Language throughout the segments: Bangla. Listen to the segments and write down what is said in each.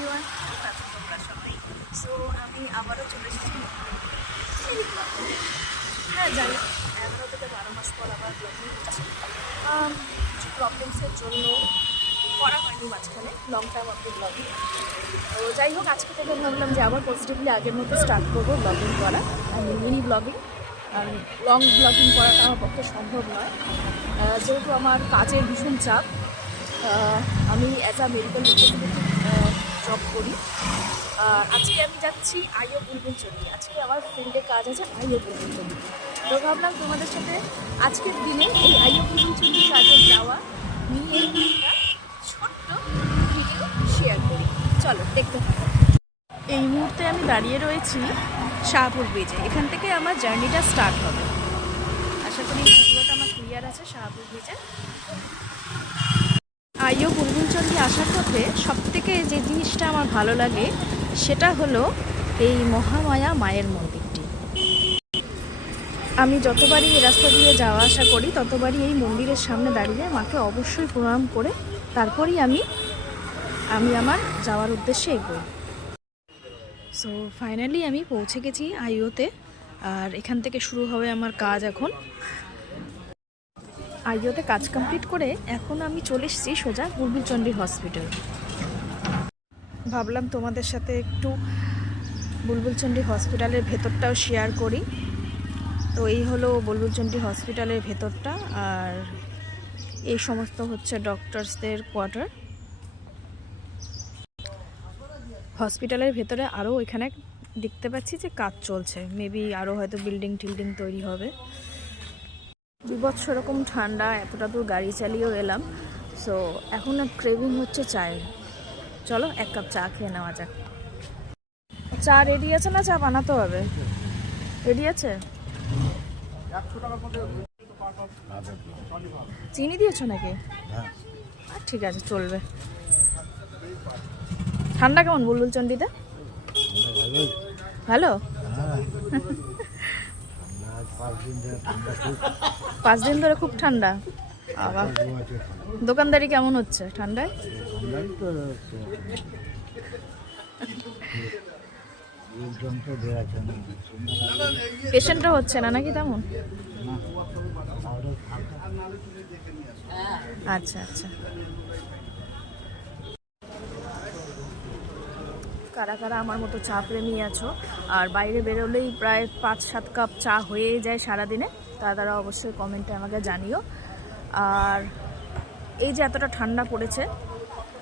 এভরিওয়ান, তোমরা সবাই। সো আমি আবারও চলে এসেছি। হ্যাঁ জানি 11 থেকে 12 মাস পর আবার ব্লগিং হচ্ছে। কিছু প্রবলেমসের জন্য করা হয়নি মাঝখানে লং টাইম আপনি ব্লগিং। তো যাই হোক, আজকে থেকে ভাবলাম যে আবার পজিটিভলি আগের মতো স্টার্ট করবো ব্লগিং করা। আমি মিনি ব্লগিং, আর লং ব্লগিং করাটা আমার পক্ষে সম্ভব নয়, যেহেতু আমার কাজের ভীষণ চাপ। আমি as a medical representative job করি। আর আজকে আমি যাচ্ছি আইও বুলবুলচন্ডী। আজকে আমার ফিল্ডে কাজ আছে আইও বুলবুলচন্ডী। তো ভাবলাম তোমাদের সাথে আজকের দিনে এই আইও বুলবুলচন্ডীর কাজে যাওয়া নিয়ে একটা ছোট্ট ভিডিও শেয়ার করি। চলো দেখতে থাকো। এই মুহূর্তে আমি দাঁড়িয়ে রয়েছি শাহপুর ব্রিজে। এখান থেকে আমার জার্নিটা স্টার্ট হবে। আশা করি ভিডিওটা আমার ক্লিয়ার আছে। শাহপুর ব্রিজে আইও বুলবুলচন্ডী আসার পথে সবথেকে যে জিনিসটা আমার ভালো লাগে সেটা হলো এই মহামায়া মায়ের মন্দিরটি। আমি যতবারই এই রাস্তা দিয়ে যাওয়া আসা করি ততবারই এই মন্দিরের সামনে দাঁড়িয়ে মাকে অবশ্যই প্রণাম করে তারপরই আমি আমার যাওয়ার উদ্দেশ্যে এগোই। সো ফাইনালি আমি পৌঁছে গেছি আইওতে, আর এখান থেকে শুরু হবে আমার কাজ। এখন আইওতে কাজ কমপ্লিট করে এখন আমি চলে এসেছি সোজা বুলবুলচন্ডী হসপিটাল। ভাবলাম তোমাদের সাথে একটু বুলবুলচন্ডী হসপিটালের ভেতরটাও শেয়ার করি। তো এই হলো বুলবুলচন্ডী হসপিটালের ভেতরটা, আর এই সমস্ত হচ্ছে ডক্টরসদের কোয়ার্টার। হসপিটালের ভেতরে আরও এখানে দেখতে পাচ্ছি যে কাজ চলছে, মেবি আরও হয়তো বিল্ডিং টিল্ডিং তৈরি হবে। বিভৎস রকম ঠান্ডা, এতটা দূর গাড়ি চালিয়েও এলাম। সো এখন ক্রেভিং হচ্ছে চায়ের। চলো এক কাপ চা খেয়ে নেওয়া যাক। চা রেডি আছে না চা বানাতে হবে? রেডি আছে? চিনি দিয়েছো নাকি? ঠিক আছে, চলবে। ঠান্ডা কেমন বুলবুলচন্ডীতে? ভালো। 5 দিন ধরে খুব ঠান্ডা। আবার দোকানদারি কেমন হচ্ছে ঠান্ডায়? পেশেন্টও হচ্ছে না নাকি তেমন? আচ্ছা আচ্ছা। কারা কারা আমার মতো চা প্রেমী আছো আর বাইরে বেরোলেই প্রায় 5-7 কাপ চা হয়েই যায় সারাদিনে, তারা অবশ্যই কমেন্টে আমাকে জানিও। আর এই যে এতটা ঠান্ডা পড়েছে,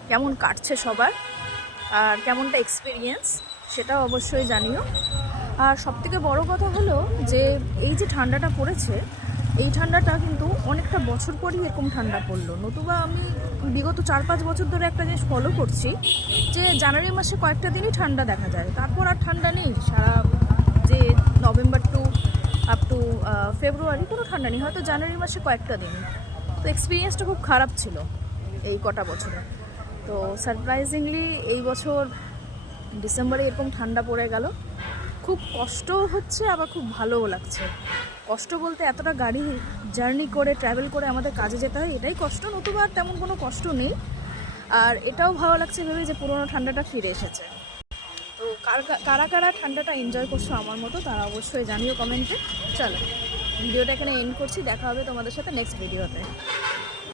কেমন কাটছে সবার আর কেমনটা এক্সপিরিয়েন্স সেটাও অবশ্যই জানিও। আর সবথেকে বড় কথা হলো যে এই যে ঠান্ডাটা পড়েছে, এই ঠান্ডাটা কিন্তু অনেকটা বছর পরই এরকম ঠান্ডা পড়লো। নতুবা আমি বিগত 4-5 বছর ধরে একটা জিনিস ফলো করছি যে জানুয়ারি মাসে কয়েকটা দিনই ঠান্ডা দেখা যায়, তারপর আর ঠান্ডা নেই। সারা যে November to up to February কোনো ঠান্ডা নেই, হয়তো জানুয়ারি মাসে কয়েকটা দিন। তো এক্সপিরিয়েন্সটা খুব খারাপ ছিল এই কটা বছরে। তো সারপ্রাইজিংলি এই বছর ডিসেম্বরে এরকম ঠান্ডা পড়ে গেল। খুব কষ্টও হচ্ছে, আবার খুব ভালোও লাগছে। কষ্ট বলতে এতটা গাড়ি জার্নি করে ট্রাভেল করে আমাদের কাজে যেতে হয়, এটাই কষ্ট, নতুবা আর তেমন কোনো কষ্ট নেই। আর এটাও ভালো লাগছে ভেবে যে পুরোনো ঠান্ডাটা ফিরে এসেছে। তো কারা কারা ঠান্ডাটা এনজয় করছো আমার মতো তারা অবশ্যই জানিও কমেন্টে। চলো ভিডিওটা এখানে এন্ড করছি, দেখা হবে তোমাদের সাথে নেক্সট ভিডিওতে।